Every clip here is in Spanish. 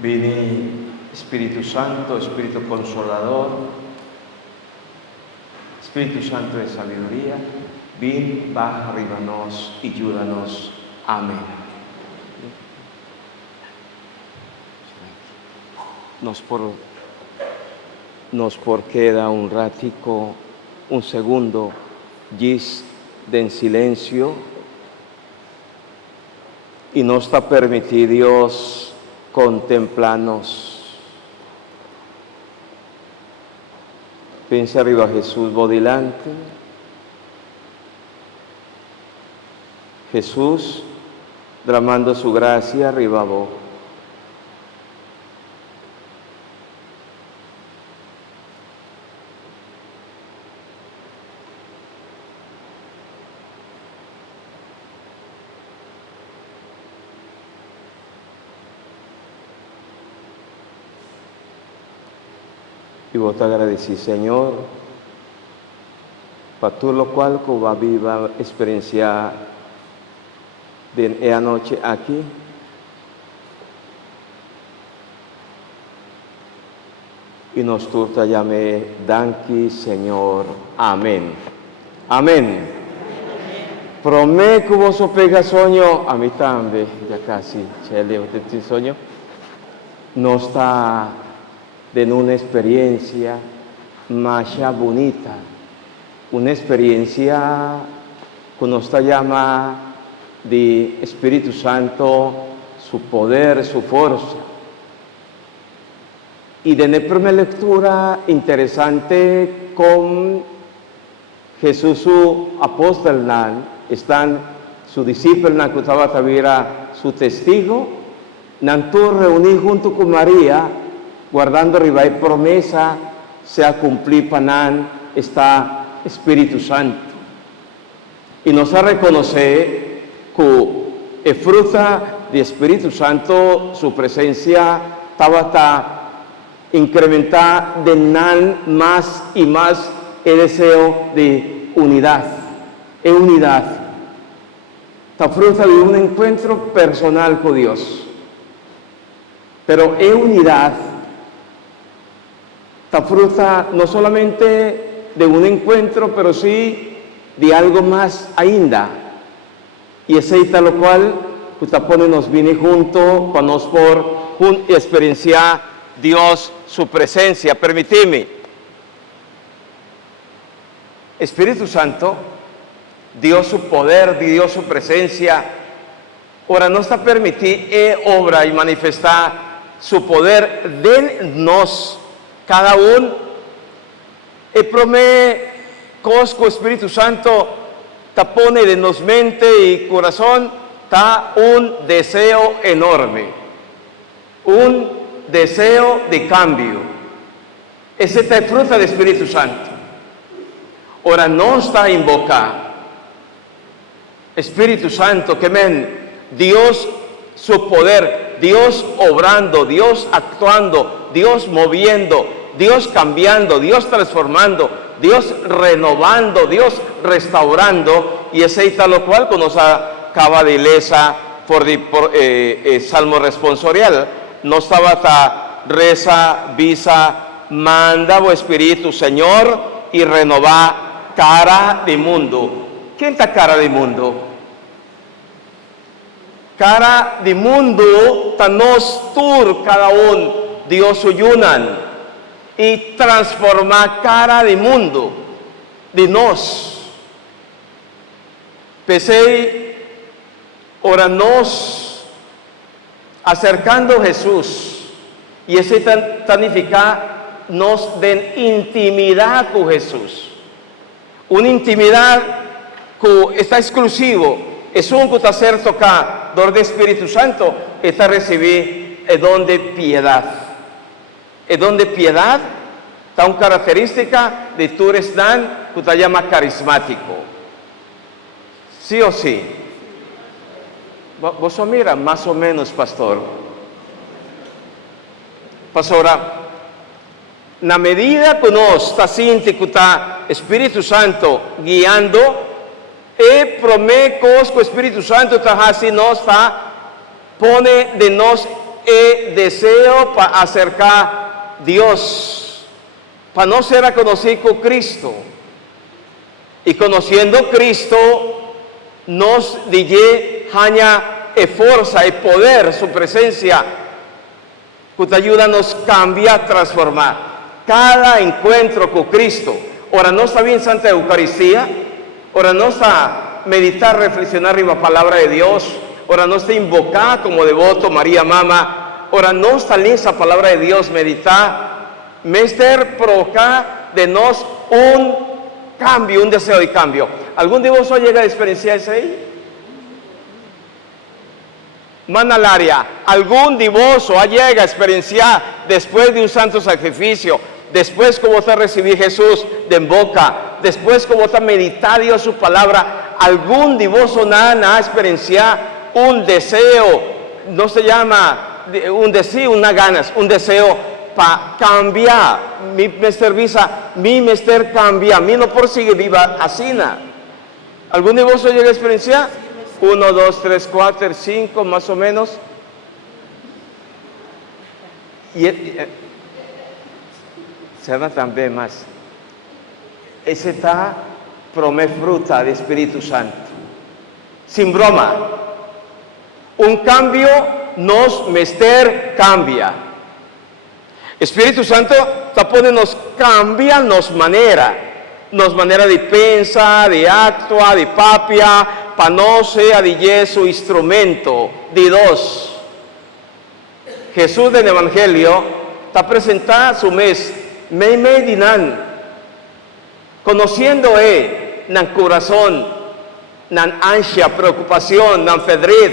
Vini Espíritu Santo, Espíritu Consolador, Espíritu Santo de sabiduría, vin, baja arriba nos y ayúdanos. Amén. Nos por queda un ratico, un segundo, gis de silencio, y nos está permitido Dios contemplarnos. Piensa arriba a Jesús, vos delante. Jesús, derramando su gracia, arriba vos. Y vos te agradecís, Señor, para todo lo cual que va viva experiencia de esta noche aquí. Y nos turta llame danki, Señor. Amén. Amén. Promé que vos pega sueño, a mí también, ya casi, chele, usted sueño. No está de una experiencia más bonita, una experiencia que nos llama de Espíritu Santo, su poder, su fuerza. Y de la primera lectura interesante con Jesús, su apóstol, están su discípulo, que estaba su testigo, Nantu reuní junto con María, guardando arriba y promesa, sea cumplir panan está Espíritu Santo. Y nos ha reconocer que es fruta de Espíritu Santo, su presencia estaba incrementada de más y más el deseo de unidad. Es unidad. Esta fruta de un encuentro personal con Dios. Pero es unidad. Esta fruta no solamente de un encuentro, pero sí de algo más ainda. Y es lo cual usted pone nos viene junto para nos por experienciar Dios su presencia. Permitime. Espíritu Santo, Dios su poder, Dios su presencia. Ahora no está permitido obra y manifestar su poder de nos. Cada uno, y promete cosco Espíritu Santo, te pone de nos mente y corazón, está un deseo enorme, un deseo de cambio. Ese te fruta del Espíritu Santo. Ahora no está invocado. Espíritu Santo, que Dios su poder, Dios obrando, Dios actuando, Dios moviendo, Dios cambiando, Dios transformando, Dios renovando, Dios restaurando, y ese es lo cual nos acaba de leer por Salmo responsorial. No estaba ta reza, visa, manda o Espíritu, Señor, y renovar cara de mundo. ¿Quién está cara de mundo? Cara de mundo, ta nos tur cada uno, Dios uyunan. Y transformar cara de mundo, de nos. Pensé, ahora nos acercando a Jesús, y ese significa nos den intimidad con Jesús. Una intimidad que está exclusivo, es un que está ser tocar, don de Espíritu Santo, está recibir el don de piedad. El don de piedad está una característica de tu restan que se llama carismático. ¿Sí o sí? Vos mira, más o menos, pastor. Pastora, en la medida que nos está sintiendo que está Espíritu Santo guiando, y promete que el Espíritu Santo está así, nos está, pone de nos el deseo para acercar a Dios, para no ser a conocer con Cristo. Y conociendo Cristo, nos dije haña e fuerza y poder, su presencia, que te ayuda a nos cambiar, transformar. Cada encuentro con Cristo. Ahora no está bien Santa Eucaristía, ahora no está meditar, reflexionar en la palabra de Dios, ahora no está invocar como devoto María Mama, ahora no está en esa palabra de Dios meditar, mester provocar de nos un cambio, un deseo de cambio. ¿Algún de vosotros llega a experienciar eso ahí? Manalaria, ¿algún de vosotros llega a experienciar después de un santo sacrificio, después como está recibir Jesús de en boca, después como está meditar Dios su palabra, algún de vosotros nada a experienciar un deseo, no se llama un deseo, una ganas, un deseo para cambiar, mi mester visa, mi mester cambia, mi no por sigue viva así nada. ¿Algún de vosotros llega a experienciar? 1, 2, 3, 4, 5 más o menos. Se va también más. Ese está promete fruta de Espíritu Santo. Sin broma. Un cambio nos mester cambia. Espíritu Santo está nos cambia nos manera de pensar, de actuar, de papia, para no sea de su instrumento, de dos. Jesús del Evangelio está presentado su mes, me dinan, conociendo nan corazón, nan ansia, preocupación, nan fedrid,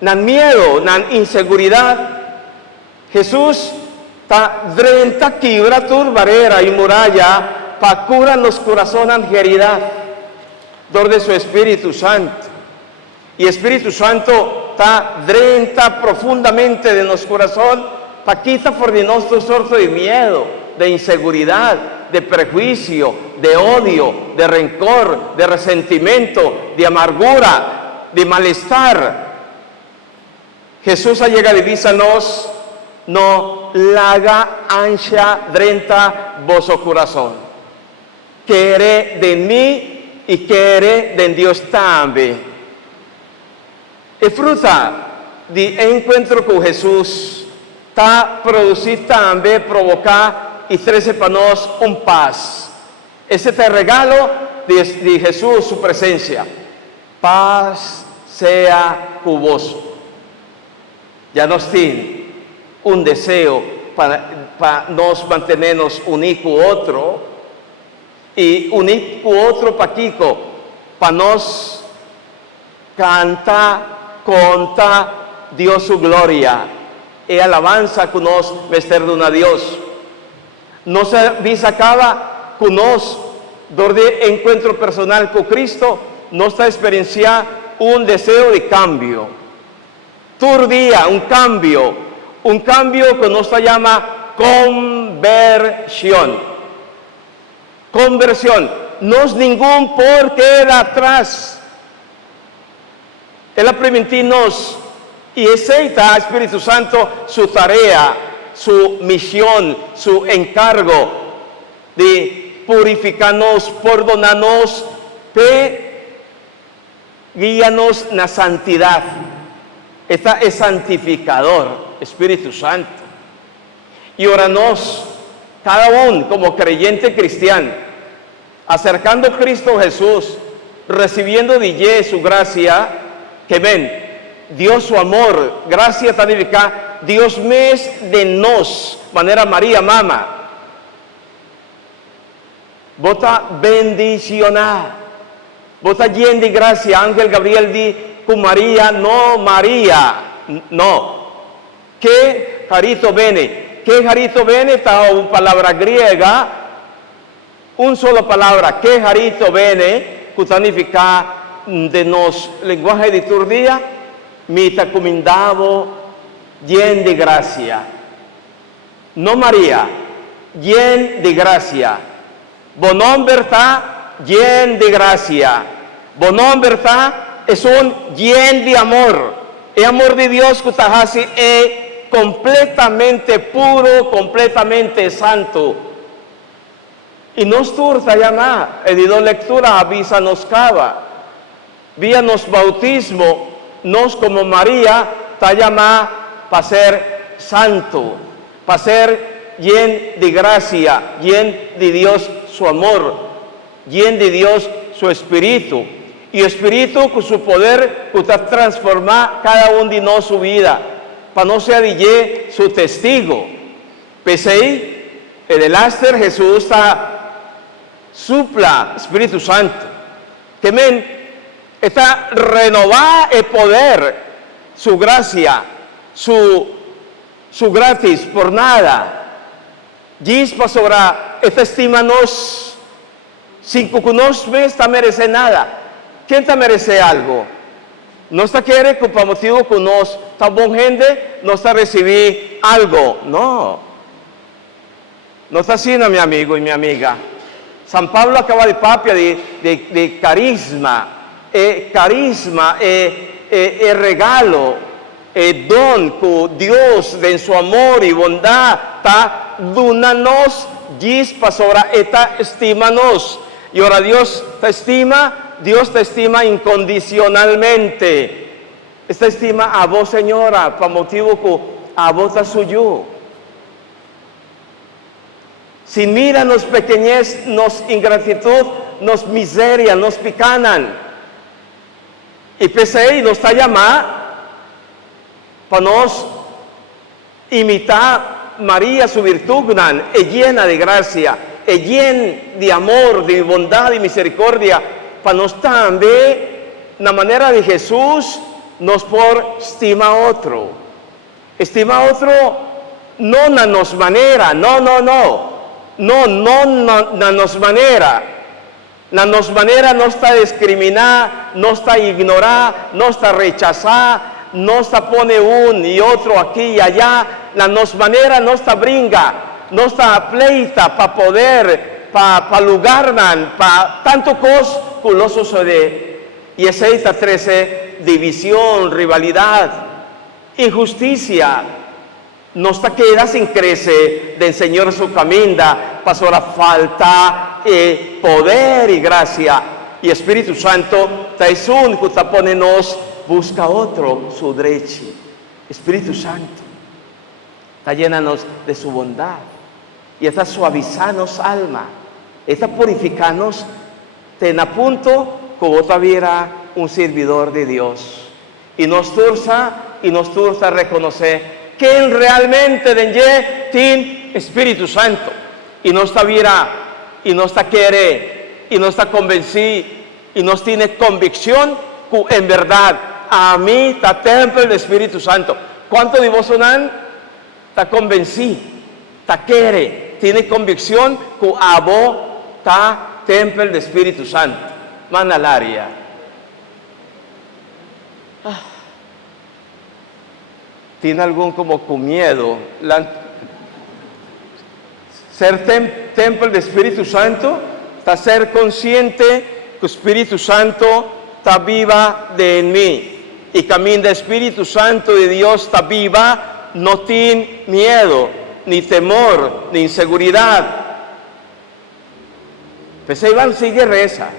nan miedo, nan inseguridad. Jesús está drenta quibra turbarera y muralla para curar los corazones angeridad, dor de su Espíritu Santo. Y Espíritu Santo está drenta profundamente de nuestro corazón para quitar por de nuestro sorto de miedo, de inseguridad, de prejuicio, de odio, de rencor, de resentimiento, de amargura, de malestar. Jesús ha llegado y dice a nos, no laga ansia drenta vosso corazón. Quiere de mí y quiere de Dios también. Y fruta de encuentro con Jesús está producir también, provocar y traer para nosotros un paz. Ese es el regalo de Jesús, su presencia. Paz sea cuboso. Ya nos tiene un deseo para nos mantenernos unidos con otro y unir con otro paquico para nos cantar, contar Dios su gloria y alabanza con nos vestir de una Dios. No se acaba con nos de encuentro personal con Cristo, no está experienciando un deseo de cambio. Turdía, un cambio que nos llama conversión. Conversión, no es ningún por queda atrás. Él permitirnos y aceita Espíritu Santo su tarea, su misión, su encargo de purificarnos, perdonarnos, guíanos en la santidad. Esta es santificador, Espíritu Santo. Y oranos, cada uno como creyente cristiano, acercando a Cristo Jesús, recibiendo de su gracia, que ven, Dios su amor, gracia tanifica, Dios mes de nos, manera María Mama. Bota bendicionar, bota lleno de gracia, Ángel Gabriel di con María, no María, no. ¿Qué jarito bene? ¿Qué jarito bene? Está una palabra griega, una sola palabra, ¿qué jarito bene? Que significa de nos lenguaje de turdía, mita comindavo, lleno de gracia. No María, lleno de gracia. Bonom verdad, lleno de gracia. Bonom verdad es un lleno de amor. El amor de Dios que hasi es completamente puro, completamente santo. Y nos turta llamar, edido lectura avisa nos cava. Vía nos bautismo, nos como María, está llamada para ser santo, para ser lleno de gracia, lleno de Dios su amor, lleno de Dios su espíritu. Y el espíritu con su poder para transformar cada uno de nosotros su vida, para no ser de su testigo. Pese ahí, en el áster Jesús está supla Espíritu Santo, que está renovada el poder, su gracia, su gratis por nada. Diz pasora, esta estima nos, sin que nos está merece nada. ¿Quién te merece algo? No está quiere que por motivo que nos está buen gente, no está recibir algo. No. No está así, no, mi amigo y mi amiga. San Pablo acaba de papia de carisma. Carisma es regalo, es don que Dios en su amor y bondad está dándonos, dice pasora, esta estima nos. Y ahora Dios te estima incondicionalmente. Esta estima a vos, señora, por motivo que a vos está suyo. Si mira nos pequeñez, nos ingratitud, nos miseria, nos picanan. Y pese a ello nos está llamando para nos imitar María, su virtud, es llena de gracia, es llena de amor, de bondad y misericordia, para nos también, la manera de Jesús, nos por estima a otro. Estima a otro, no na nos manera, no na nos manera. La nos manera no está discriminada, no está ignorada, no está rechazada, no está pone un y otro aquí y allá. La nos manera no está bringa, no está pleita para poder, para lugar, para tanto cos que lo sucede. Y es esta 13, división, rivalidad, injusticia. No está queda sin crecer del Señor su camina, pasó la falta poder y gracia. Y Espíritu Santo, es un que está ponenos, busca otro su derecho. Espíritu Santo, está llénanos de su bondad. Y está suavizanos alma, está purificanos, ten a punto que vos tuviera un servidor de Dios. Y nos turza reconocer que Él realmente tiene Espíritu Santo y no está viera y no está quiere y no está convencido y no tiene convicción que en verdad a mí está templo del Espíritu Santo. ¿Cuánto de vos sonan? Está convencido, está quiere, tiene convicción que a vos está templo del Espíritu Santo. Manalaria. ¿Tiene algún como con miedo? Ser templo del Espíritu Santo, está ser consciente que el Espíritu Santo está viva de en mí. Y camino del Espíritu Santo de Dios está viva, no tiene miedo, ni temor, ni inseguridad. Pues Iván sigue reza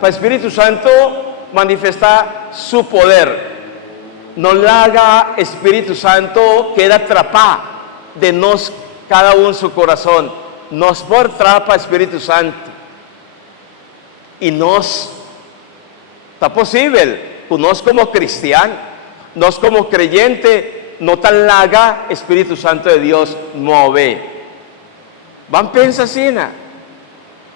para el Espíritu Santo manifestar su poder. No le haga Espíritu Santo queda atrapado de nos cada uno su corazón. Nos por trapa Espíritu Santo. Y nos está posible que nos como cristiano, nos como creyente, no tan laga Espíritu Santo de Dios mueve. Van pensar así,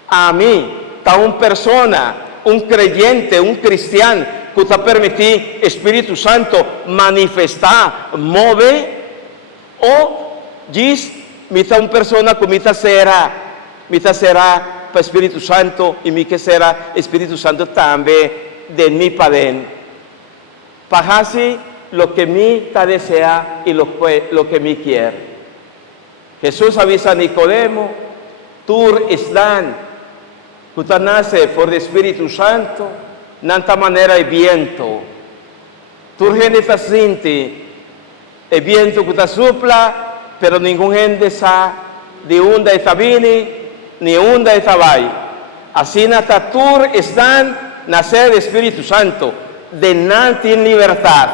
a mí está una persona, un creyente, un cristiano que te permitir Espíritu Santo manifestar, move, o dice, mita una persona que mita será para Espíritu Santo y mi que será Espíritu Santo también de mí para dentro. Para así lo que mi ta desea y lo que mi quiere. Jesús avisa a Nicodemo, tú están, que nace por el Espíritu Santo, nanta manera y viento. Tu gente está sinti, e viento que te supla, pero ningún gente sa de onda está vini, ni onda está vai. Así nata tur están nacer del Espíritu Santo, de nanti en libertad.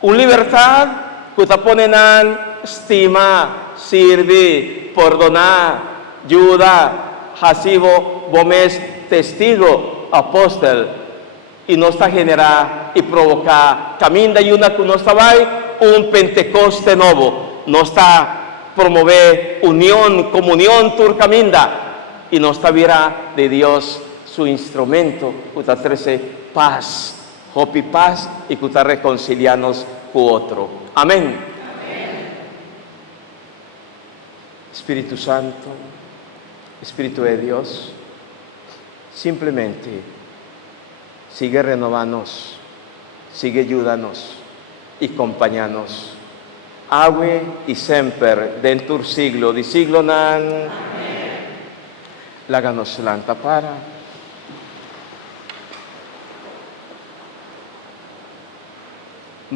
Una libertad que te pone en estima, sirve, perdonar, ayuda, hasivo, bomes, testigo, apóstol, y nos está generar y provocar, camina y una que nos está un Pentecoste nuevo, nos está promover unión, comunión, tur camina, y nos está virar de Dios su instrumento, que te trae paz, hope y paz, y que te reconciliarnos con otro. Amén. Espíritu Santo, Espíritu de Dios, simplemente sigue renovándonos, sigue ayudándonos y acompañándonos. Agüe y siempre dentro del siglo, di siglo nan, láganos lanta para